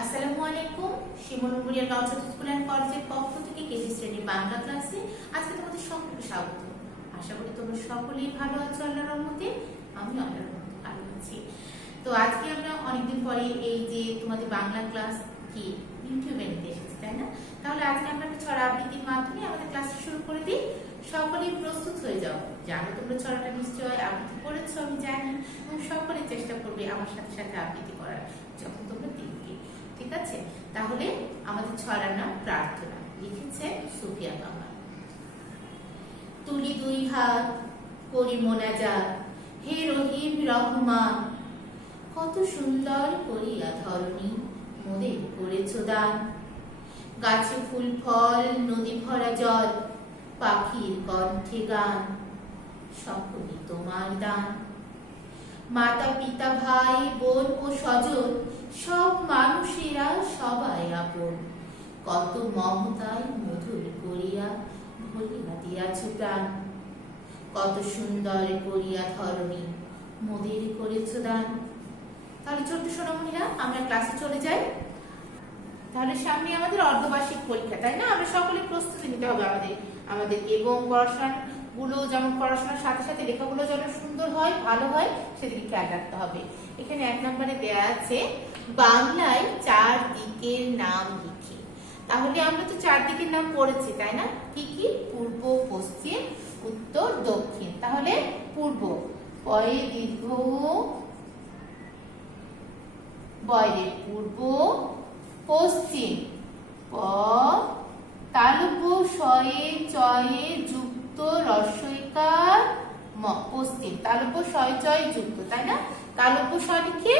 আসসালামু আলাইকুম। শিমুল Memorial girls school and কলেজের পক্ষ থেকে কেজি শ্রেণীর বাংলা ক্লাসে আজকে তোমাদের সকলকে স্বাগত। আশা করি তোমরা সকলেই ভালো আছো আল্লাহর রহমতে। আমি আল্লাহর রহমতে ভালো আছি। তো আজকে আমরা অনেকদিন পরে এই যে তোমাদের বাংলা ক্লাস কি ইউটিউবে নিতে এসেছি, তাই না? তাহলে আজকে আমরা একটা ছড়া আবৃত্তির মাধ্যমে আমাদের ক্লাস শুরু করে দিই। সকলেই প্রস্তুত হয়ে যাও। জানো তোমরা ছড়াটা নিশ্চয়ই আবৃত্তি করেছো, আমি জানি, এবং সকলেই চেষ্টা করবে আমার সাথে সাথে আবৃত্তি করার যখন তোমরা দেখবে। ঠিক আছে, তাহলে আমাদের ছড়ার নাম প্রার্থনা, লিখেছে সুফিয়া কামাল। তুলি দুই হাত করি মোনাজাত, হে রহিম রহমান, কত সুন্দর করিয়া ধরণী মোদের করেছ দান। গাছে ফুল ফল, নদী ভরা জল, পাখির কণ্ঠে গান, সকলই তোমার দান। মাতা পিতা ভাই বোন ও স্বজন, সব মানুষেরা সবাই আপন, কত মমতায় মধুর করিয়া ভরিয়া দিয়াছ প্রাণ। কত সুন্দর করিয়া ধরণী মোদের করেছ দান। তাহলে ছোট্ট সোনামণিরা, আমরা ক্লাসে চলে যাই। তাহলে সামনে আমাদের অর্ধবার্ষিক পরীক্ষা, তাই না? আমরা সকলে প্রস্তুতি নিতে হবে আমাদের এবং পড়াশোনাগুলো, যেমন পড়াশোনার সাথে সাথে লেখাগুলো যেন সুন্দর হয়, ভালো হয়, সেদিকে খেয়াল রাখতে হবে। এখানে 1 নম্বরে দেয়া আছে বাংলায় 4 দিকের নাম লিখি। তাহলে আমরা তো 4 দিকের নাম পড়েছি, তাই না? কি কি? পূর্ব, পশ্চিম, উত্তর, দক্ষিণ। তাহলে পূর্ব, পয়ে দীর্ঘ, বয়রে পূর্ব, পশ্চিম, প তালব্য শয়ে চয়ে যুক্ত রস্বইকার ম, পশ্চিম। তালব্য শয় চয় যুক্ত, তাই না? তালব্য শ লিখে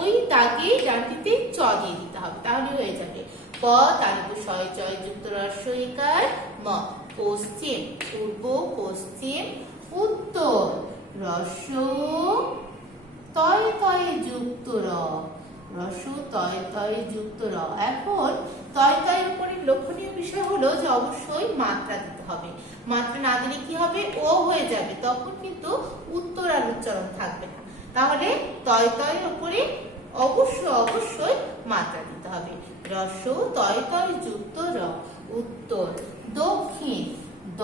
ওই দাগে ডানটিতে চ দিয়ে দিতে হবে, তাহলে হয়ে যাবে প তালব্য শয় চয় যুক্ত রস্বইকার ম। পশ্চিম, পূর্ব, পশ্চিম, উত্তর, রস্ব তয় তয়ে যুক্ত র, রস্ব তয় তয়ে যুক্ত র। এখন তয় তয়ের উপরে লক্ষণীয় বিষয় হলো যে অবশ্যই মাত্রা দিতে হবে। মাত্রা না দিলে কি হবে? ও হয়ে যাবে, তখন কিন্তু উত্তর আর উচ্চারণ থাকবে না। তাহলে তয় তয়ের উপরে অবশ্যই মাত্রা দিতে হবে। রস্ব তয় তয় যুক্ত র, উত্তর। দক্ষিণ, দ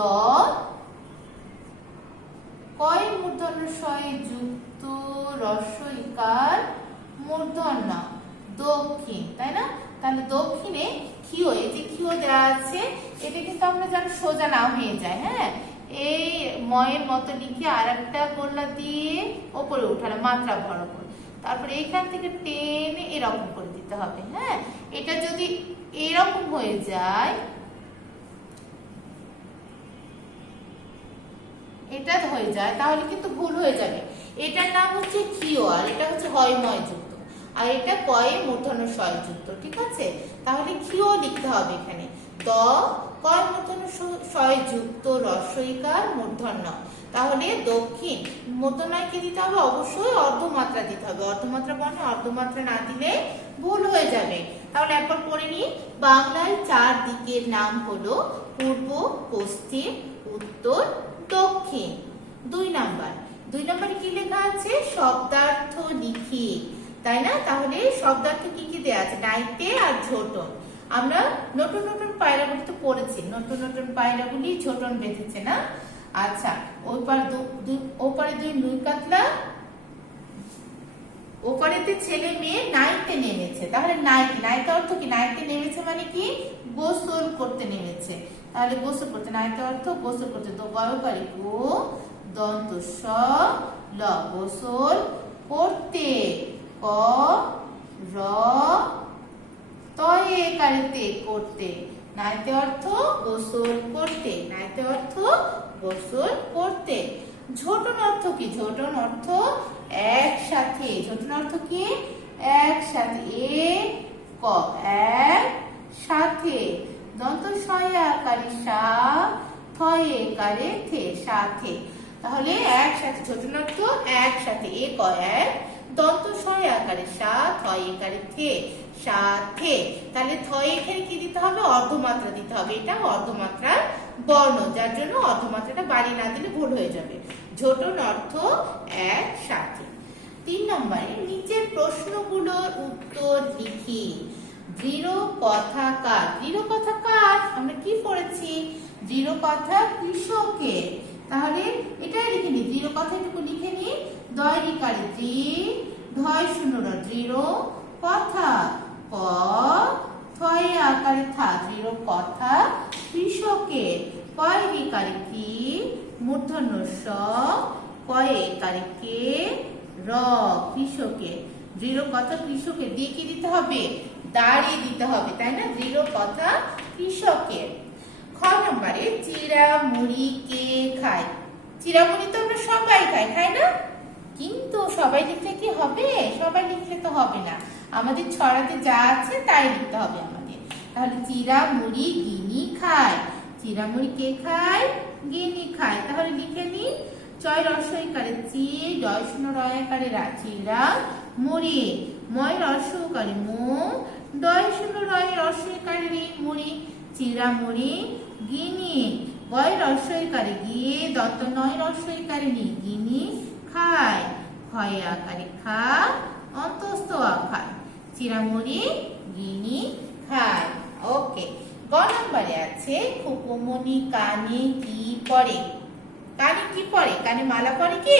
কয় মূর্ধন্য শয়ে যুক্ত রস্বইকার মূর্ধন্য, দক্ষিণ, তাই না? তাহলে দক্ষিণে ক্ষিয়, এই যে ক্ষিয় দেওয়া আছে, এটা কিন্তু আমরা যেন সোজা না হয়ে যায়। হ্যাঁ, এই ময়ের মতো লিখে আর একটা গোল্লা দিয়ে ওপরে উঠানো, মাত্রা বরাবর। তারপরে এইখান থেকে টেনে এরকম করে দিতে হবে। হ্যাঁ, এটা যদি এরকম হয়ে যায়, এটা হয়ে যায়, তাহলে কিন্তু ভুল হয়ে যাবে। এটার নাম হচ্ছে ক্ষিয়, আর এটা হচ্ছে হয়ময় যুক্ত, আর এটা কয়ে মূর্ধন্য শয় যুক্ত। ঠিক আছে, তাহলে ক্ষিয় লিখতে হবে এখানে। দ কয় মূর্ধন্য শয় যুক্ত রস্বইকার মূর্ধন্য। তাহলে দক্ষিণ মূর্ধন্যকে দিতে হবে, অবশ্যই অর্ধমাত্রা দিতে হবে। অর্ধমাত্রা বর্ণ অর্ধমাত্রা না দিলে ভুল হয়ে যাবে। তাহলে একবার পড়ে নিই। বাংলায় 4 দিকের নাম হলো পূর্ব, পশ্চিম, উত্তর, দক্ষিণ। 2 নম্বরে কি লেখা আছে? শব্দার্থ লিখি, তাই না? তাহলে শব্দার্থ কি কি দেয়া আছে? নাইতে আর ঝোটন। আমরা নতুন পায়রাগুলি তো পড়েছি, নতুন পায়রাগুলি ঝোটন বেঁধেছে না? আচ্ছা, ওপারে 2 নুই কাতলা, ওপারেতে ছেলে মেয়ে নাইতে নেমেছে। তাহলে নাইতে অর্থ কি? নাইতে নেমেছে মানে কি? গোসল করতে নেমেছে। তাহলে গোসল করতে, নাইতে অর্থ গোসল করতে। তো গয়কারি গো দন্ত স ল, গোসল করতে। ক র তয়ে কারিতে করতে। নাইতে অর্থ গোসল করতে, নাইতে অর্থ গোসল করতে। ঝোটন অর্থ কি? ঝোটন অর্থ একসাথে। ঝোটন অর্থ কি? একসাথে। ক এক সাথে। দন্ত শয়ে আকারে সা, থয়ে কারে থে, সাথে। তাহলে একসাথে, ঝোটন অর্থ একসাথে। ক এক, দন্ত শয়ে আকারে সা, থয়ে কারে থে, সাথে। তাহলে থয়ে এখানে কি দিতে হবে? অর্ধমাত্রা দিতে হবে। এটা অর্ধমাত্রার বর্ণ, যার জন্য অর্ধমাত্রাটা বাড়িয়ে না দিলে ভুল হয়ে যাবে। ঝোটন অর্থ একসাথে। 3 নম্বরে নিচের প্রশ্নগুলোর উত্তর লিখি। দৃঢ় কথা কার? দৃঢ় কথা কার? আমরা কি পড়েছি? দৃঢ় কথা কৃষকের। তাহলে এটাই লিখে নি, দৃঢ় কথা এটুকু লিখে নি। দয় রিকারে দৃ, ধয় শূন্য র, দৃঢ় কথা। ক, থয়ে আকারে থা, দৃঢ় কথা কৃষকের। কয় রিকারে কি, মূর্ধন্য স, কয়ে একারে কে, র, কৃষকের। দৃঢ় কথা কৃষকের দিয়ে কি দিতে হবে? দাঁড়িয়ে দিতে হবে, তাই না? দৃঢ় কথা কৃষকের। খ নম্বরে চিড়া মুড়ি কে খায়? চিড়া মুড়ি তো আমরা সবাই খাই, খাই না? কিন্তু সবাই লিখলে কি হবে? সবাই লিখলে তো হবে না, আমাদের ছড়াতে যা আছে তাই লিখতে হবে আমাদের। তাহলে চিড়া মুড়ি গিনি খায়। চিড়া মুড়ি কে খায়? গিনি খায়। তাহলে লিখে নি, চয় রস্বইকারে চি, ডয় শূন্য রয়াকারে রা, চিড়া মুড়ি। ময় রস্বইকারে মো, ডয় শূন্য রয় রস্বইকারে রি, মুড়ি। চিড়া মুড়ি গিনি। গয় রস্বইকারে গিয়ে, দত্ত নয় রস্বইকারে নি, গিনি খায়। ক্ষয় আকারে খা, অন্তস্থ আ খায়। চিড়া মুড়ি গিনি খায়। ওকে। গ নম্বরে আছে খুকুমনি কানে কি পরে? কানে কি পরে? কানে মালা পরে কে?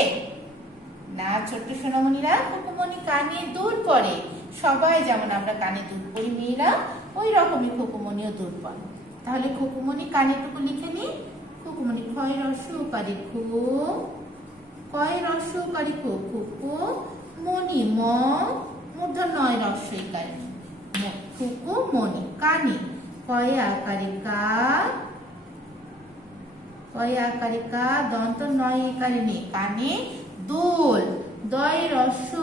না ছোট্ট সোনামণিরা, খুকুমনি কানে দুল পরে। সবাই যেমন আমরা কানে দুল পরি মেয়েরা, ওই রকমই খুকুমনিও দুল পরে। তাহলে খুকুমনি কানেটুকু লিখে নি। খুকুমনি ক্ষয় রস্য উকারে খু, কয় রস্য উকারে খু, খুকু মনি ম, মূর্ধন্য নয় রস্যইকারে নি, খুকু মনি কানে। কয় আকারে কা, কয় আকারে কা, দন্ত নয় একারে নে, কানে দুল। দয় রস্য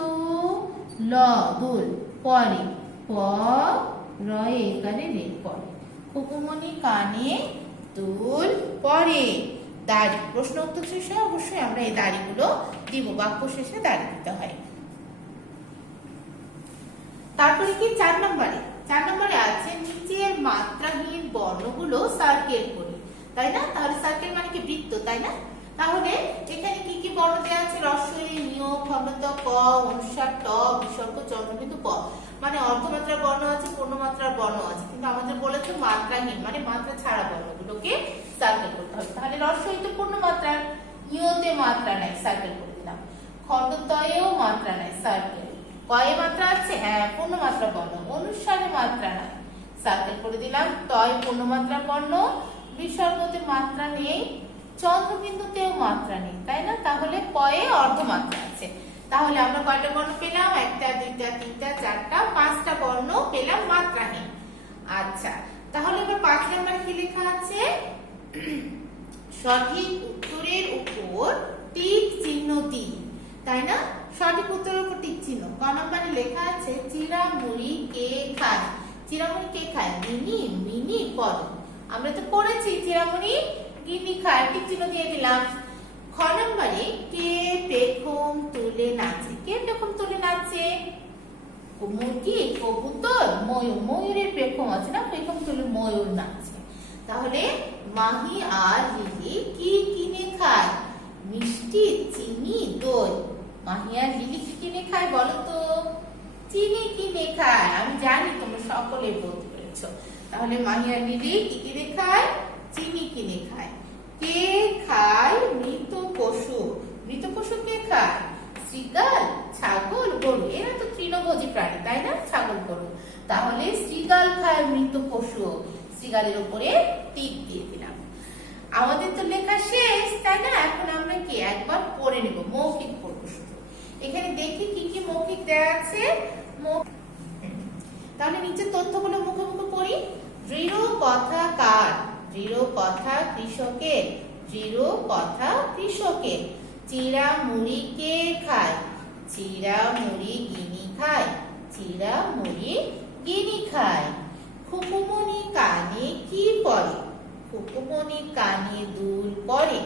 ল, দুল পরে। প, রয় একারে রে, পরে। খুকুমনি কানে দুল পরে। দাড়ি, প্রশ্ন উত্তর শেষে অবশ্যই আমরা এই দাড়িগুলো দিব, বাক্য শেষে দাড়ি দিতে হয়। তারপরে কি 4 নম্বরে? 4 নম্বরে আছে নিচের মাত্রাহীন বর্ণগুলো সার্কেল করি, তাই না? তাহলে সার্কেল মানে কি? বৃত্ত, তাই না? তাহলে এখানে কি কি বর্ণ দেওয়া আছে? রস্বই, নিয়, খণ্ডত, ক, অনুস্বার, ট, বিসর্গ, চন্দ্রবিন্দু, প। মানে অর্ধমাত্রার বর্ণ আছে, পূর্ণমাত্রার বর্ণ আছে, কিন্তু আমাদের বলেছে মাত্রাহীন মানে মাত্রা ছাড়া বর্ণগুলোকে সার্কেল করতে হবে। তাহলে রস্বই তো পূর্ণমাত্রার, নিয়তে মাত্রা নাই, সার্কেল করে দিলাম। খণ্ডতয়েও মাত্রা নাই, সার্কেল। কয়ে মাত্রা আছে? হ্যাঁ, পূর্ণমাত্রা বর্ণ। অনুস্বারে মাত্রা নাই, সার্কেল করে দিলাম। তয় পূর্ণমাত্রা বর্ণ, বিসর্গতে মাত্রা নেই, চন্দ্রবিন্দুতেও মাত্রা নেই, তাই না? তাহলে পয়ে অর্ধমাত্রা আছে। তাহলে আমরা কয়টা বর্ণ পেলাম? 1 টা 2 টা 3 টা 4 টা 5টা বর্ণ পেলাম মাত্রাহীন। আচ্ছা, তাহলে এবার 5 নম্বরে কি লেখা আছে? সঠিক উত্তরের উপর টিক চিহ্ন দিন, তাই না? সঠিক উত্তরের উপর টিক চিহ্ন। ক নম্বরে লেখা আছে চিড়া মুড়ি কে খায়? চিড়া মুড়ি কে খায়? গিনি, মিনি, পদ। আমরা তো পড়েছি চিড়া মুড়ি গিনি খায়, টিক চিহ্ন দিয়ে দিলাম। খ নম্বরে কে পেখম তুলে নাচে? কে পেখম তুলে নাচে? মুরগি, কবুতর, ময়ূর। ময়ূরের পেখম আছে না, পেখম তুলে ময়ূর নাচে। তাহলে মাহি আর লিলি কি কিনে খায়? মিষ্টি, চিনি, দই। মাহি আর লিলি কি কিনে খায় বলো তো? চিনি কিনে খায়। আমি জানি তোমরা সকলে বলতে পেরেছো। তাহলে মাহি আর লিলি কি কিনে খায়? চিনি কিনে খায়। কে খায় মৃত পশু? মৃত পশু কে খায়? শ্রীগাল, ছাগল, গরু। এরা তো তৃণভোজী প্রাণী, তাই না? ছাগল, গরু। তাহলে শ্রীগাল খায় মৃত পশু। শ্রীগালের উপরে টিক দিয়ে দিলাম। আমাদের তো লেখা শেষ, তাই না? এখন আমরা কি একবার পড়ে নেব, মৌখিক পড়বো শুধু। এখানে দেখি কি কি মৌখিক দেওয়া আছে। তাহলে নিচে তথ্যগুলো মুখে মুখে পড়ি। দৃঢ় কথা কার? দৃঢ় কথা কৃষকের। দৃঢ় কথা কৃষকের। চিড়া মুড়ি কে খায়? চিড়া মুড়ি গিনি খায়। চিড়া মুড়ি গিনি খায়। খুকুমনি কানে কি পরে? খুকুমনি কানে দুল পরে।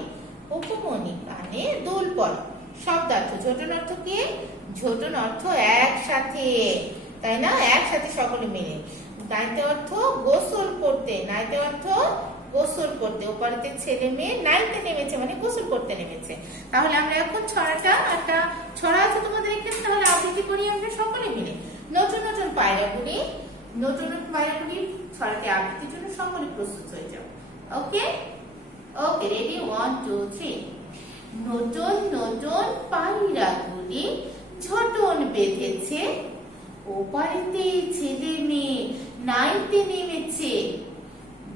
খুকুমনি কানে দুল পরে। শব্দার্থ, ঝোটন অর্থ কি? ঝোটন অর্থ একসাথে, তাই না? একসাথে সকলে মিলে। নাইতে অর্থ গোসল করতে। নাইতে অর্থ গোসল করতে। ওপারেতে ছেলে মেয়ে নাইতে নেমেছে মানে গোসল করতে নেমেছে। তাহলে আমরা এখন ছড়াটা, একটা ছড়া আছে তোমাদের এখানে, তাহলে আবৃত্তি করি আমরা সকলে মিলে। নতুন নতুন পায়রা বুনি, নতুন পায়রাগুলি ছড়াটি আবৃত্তির জন্য সকলে প্রস্তুত হয়ে যাও। ওকে ওকে, রেডি, 1 2 3। নতুন নতুন পায়রাগুলি ঝোটন বেঁধেছে, ওপারেতে ছেলে মেয়ে নাইতে নেমেছে,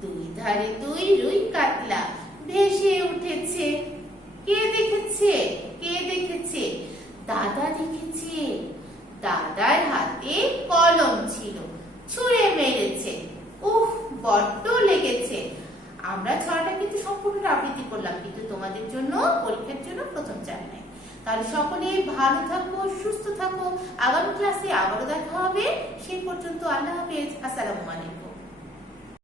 দুই ধারে দুই রুই কাতলা ভেসে উঠেছে। কে দেখেছে? কে দেখেছে? দাদা দেখেছে। দাদার হাতে কলম ছিল, ছুঁড়ে মেরেছে, উফ বড্ড লেগেছে। আমরা ছড়াটা কিন্তু সম্পূর্ণ আবৃত্তি করলাম, কিন্তু তোমাদের জন্য পরীক্ষার জন্য প্রথম চার নাই। তাহলে সকলে ভালো থাকো, সুস্থ থাকো। আগামী ক্লাসে আবারও দেখা হবে। সেই পর্যন্ত আল্লাহ হাফেজ, আসসালামু আলাইকুম।